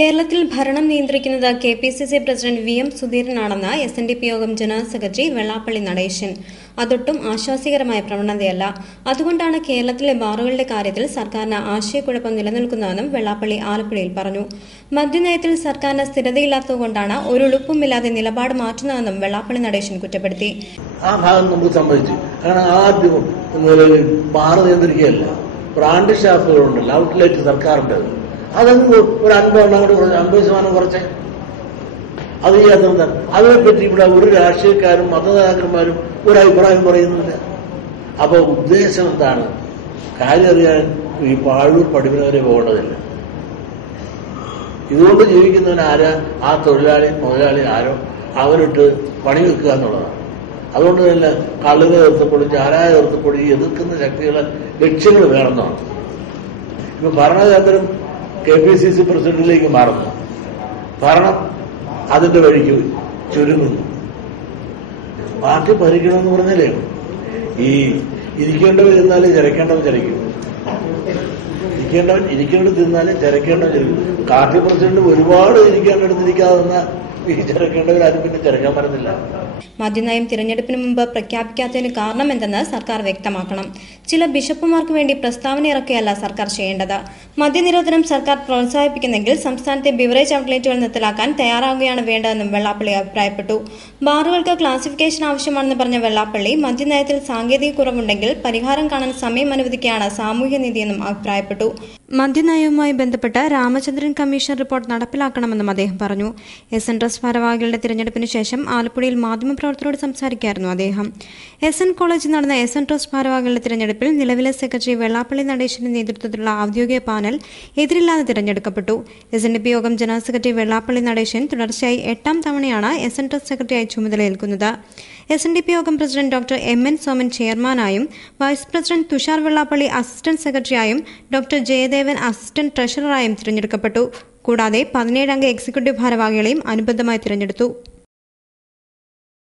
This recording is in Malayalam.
കേരളത്തിൽ ഭരണം നിയന്ത്രിക്കുന്നത് കെപിസിസി പ്രസിഡന്റ് വി എം സുധീരനാണെന്ന് SNDP Yogam general secretary Vellappally Natesan. അതൊട്ടും ആശ്വാസ്യകരമായ പ്രവണതയല്ല. അതുകൊണ്ടാണ് കേരളത്തിലെ ബാറുകളുടെ കാര്യത്തിൽ സർക്കാരിന് ആശയക്കുഴപ്പം നിലനിൽക്കുന്നതെന്നും വെള്ളാപ്പള്ളി ആലപ്പുഴയിൽ പറഞ്ഞു. മദ്യനയത്തിൽ സർക്കാരിന് സ്ഥിരതയില്ലാത്തതുകൊണ്ടാണ് ഒരുളുപ്പുമില്ലാതെ നിലപാട് മാറ്റുന്നതെന്നും വെള്ളാപ്പള്ളി നടേശൻ കുറ്റപ്പെടുത്തി. ആ ഭാഗം നമുക്ക് സംഭവിച്ചു. കാരണം ആദ്യം ബാർ നിയന്ത്രിക്കുകയല്ല, ബ്രാൻഡ് ഷാപ്പുകളുണ്ടല്ലോ, ഔട്ട്ലെറ്റ് സർക്കാരുണ്ട്. അതൊന്നും ഒരു 50% കുറച്ച് അത് ചെയ്യാത്ത അതിനെപ്പറ്റി ഇവിടെ ഒരു രാഷ്ട്രീയക്കാരും മതനേതാക്കന്മാരും ഒരു അഭിപ്രായം പറയുന്നില്ല. അപ്പൊ ഉദ്ദേശം എന്താണ്? കാര്യം അറിയാൻ ഈ പാഴൂർ പഠിപ്പിനവരെ പോകേണ്ടതില്ല. ഇതുകൊണ്ട് ജീവിക്കുന്നവൻ ആരാ? ആ തൊഴിലാളി മുതലാളി ആരോ അവരിട്ട് പണി വെക്കുക എന്നുള്ളതാണ്. അതുകൊണ്ട് തന്നെ കള്ളിനെ എതിർത്തപ്പൊടി ചാരായ എതിർത്തപ്പൊടി എതിർക്കുന്ന ശക്തികളെ ലക്ഷ്യങ്ങൾ വേണമെന്നാണ്. ഇപ്പൊ ഭരണകേന്ദ്രം കെപിസിസി പ്രസിഡന്റിലേക്ക് മാറുന്നു, ഭരണം അതിന്റെ വഴിക്ക് ചുരുങ്ങുന്നു. പാർട്ടി ഭരിക്കണമെന്ന് പറഞ്ഞാലേ ഈ ഇരിക്കേണ്ടവർ ഇരുന്നാലേ ചരക്കേണ്ടവൻ ചരയ്ക്കും, ഇരിക്കേണ്ടത് തിന്നാലേ ചരക്കേണ്ടവൻ ചരയ്ക്കും. പാർട്ടി പ്രസിഡന്റ് ഒരുപാട് ഇരിക്കേണ്ടടുത്തിരിക്കാതെ ഈ ചരക്കേണ്ടവരാരും പിന്നെ ചരക്കാൻ പറ്റുന്നില്ല. മദ്യനയം തിരഞ്ഞെടുപ്പിന് മുമ്പ് പ്രഖ്യാപിക്കാത്തതിന് കാരണമെന്തെന്ന് സർക്കാർ വ്യക്തമാക്കണം. ചില ബിഷപ്പുമാർക്ക് വേണ്ടി പ്രസ്താവന ഇറക്കുകയല്ല സർക്കാർ ചെയ്യേണ്ടത്. മദ്യനിരോധനം സർക്കാർ പ്രോത്സാഹിപ്പിക്കുന്നെങ്കിൽ സംസ്ഥാനത്തെ ബിവറേജ് ഔട്ട്ലെറ്റുകൾ നിർത്തലാക്കാൻ തയ്യാറാവുകയാണ് വേണ്ടതെന്നും വെള്ളാപ്പള്ളി അഭിപ്രായപ്പെട്ടു. ബാറുകൾക്ക് ക്ലാസിഫിക്കേഷൻ ആവശ്യമാണെന്ന് പറഞ്ഞ വെള്ളാപ്പള്ളി മദ്യനയത്തിൽ സാങ്കേതിക കുറവുണ്ടെങ്കിൽ പരിഹാരം കാണാൻ സമയം അനുവദിക്കുകയാണ് സാമൂഹ്യനീതിയെന്നും അഭിപ്രായപ്പെട്ടു. മദ്യനയവുമായി ബന്ധപ്പെട്ട് രാമചന്ദ്രൻ കമ്മീഷൻ റിപ്പോർട്ട് നടപ്പിലാക്കണമെന്നും അദ്ദേഹം പറഞ്ഞു. എസ് എൻ ട്രസ്റ്റ് ഭാരവാഹികളുടെ തിരഞ്ഞെടുപ്പിന് ശേഷം ആലപ്പുഴയിൽ മാധ്യമപ്രവർത്തകരോട് സംസാരിക്കുകയായിരുന്നു അദ്ദേഹം. എസ് എൻ കോളേജിൽ നടന്ന എസ് എൻ ട്രസ്റ്റ് ഭാരവാഹികളുടെ തിരഞ്ഞെടുപ്പിൽ നിലവിലെ സെക്രട്ടറി വെള്ളാപ്പള്ളി നടേശന്റെ നേതൃത്വത്തിലുള്ള ഔദ്യോഗിക പാനൽ എതിരില്ലാതെ തിരഞ്ഞെടുക്കപ്പെട്ടു. SNDP Yogam general secretary Vellappally Natesan തുടർച്ചയായി 8ാം തവണയാണ് എസ് എൻ ട്രസ്റ്റ് സെക്രട്ടറിയായി ചുമതലയേൽക്കുന്നത്. SNDP Yogam president doctor M N. Soman ചെയർമാനായും vice president Thushar Vellappally assistant സെക്രട്ടറിയായും ഡോക്ടർ ജയദേവൻ അസിസ്റ്റന്റ് ട്രഷററായും തിരഞ്ഞെടുക്കപ്പെട്ടു. കൂടാതെ 17 അംഗ എക്സിക്യൂട്ടീവ് ഭാരവാഹികളെയും അനുബന്ധമായി തിരഞ്ഞെടുത്തു.